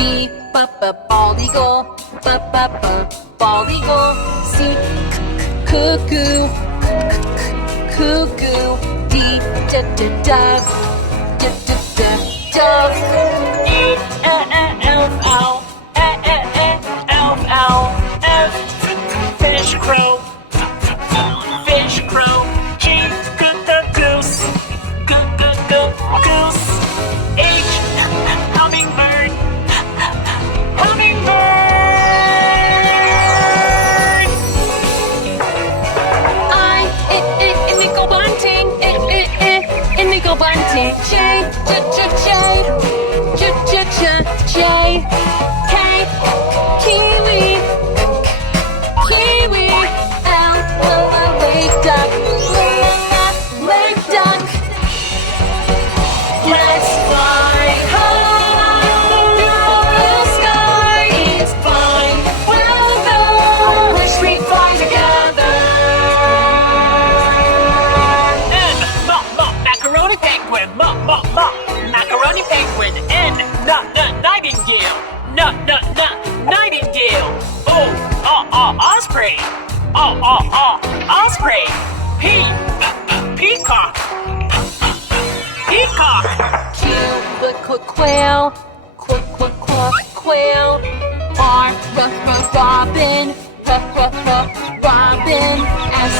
B, bald eagle, bald eagle. C, cuckoo, cuckoo. D, dove, dove. E, elf, owl, elf, owl. F, fish, crow, fish, crow. G, goose, goose. H, hummingbird, hummingbird. I, indigo bunting, indigo bunting. J, J, K, kiwi, kiwi. L, lake duck, lake duck. Let's fly high, the sky is fine. We'll go, wish we'd fly together. Macaroni penguin, macaroni penguin. N, nightingale, nightingale. O, osprey, osprey. P, peacock, peacock. Q, quail, quail. R, robin, robin. S,